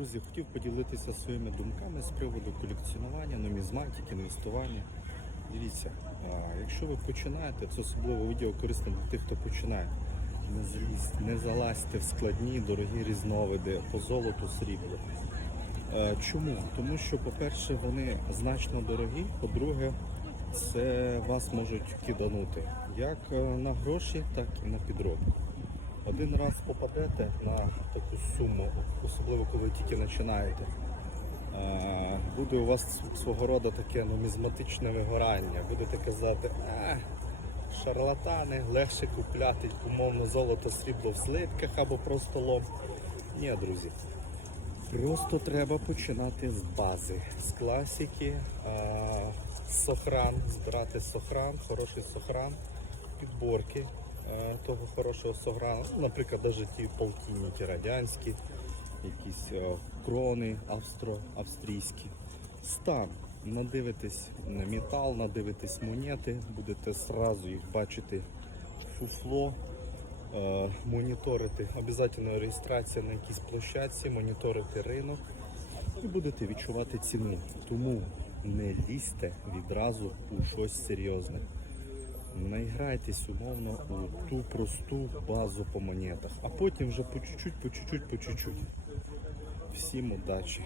Друзі, хотів поділитися своїми думками з приводу колекціонування, нумізматики, інвестування. Дивіться, якщо ви починаєте, це особливо відео корисне для тих, хто починає. Не залізь, не залазьте в складні, дорогі різновиди по золоту, сріблу. Е, Чому? Тому що, по-перше, вони значно дорогі, по-друге, це вас можуть киданути як е, на гроші, так і на підробку. Попадете на таку суму, особливо коли тільки починаєте, е, буде у вас свого роду таке нумізматичне вигорання. Будете казати, а, шарлатани, легше купляти умовно золото, срібло в слитках або просто лом. Ні, друзі. Просто треба починати з бази, з класики, з сохран, збирати сохран, хороший сохран, підборки е, того хорошого сохрану. Ну, Наприклад, навіть ті полтинники радянські, якісь е, крони австро-австрійські. Стан. Надивитесь на метал, надивитесь монети, будете сразу їх бачити фуфло, е, моніторити, обов'язково реєстрація на якійсь площадці, моніторити ринок і будете відчувати ціну. Тому не лізьте відразу у щось серйозне. Не грайтесь умовно у ту просту базу по монетах, а потім вже по чуть-чуть, по чуть-чуть, по чуть-чуть. Всім удачі!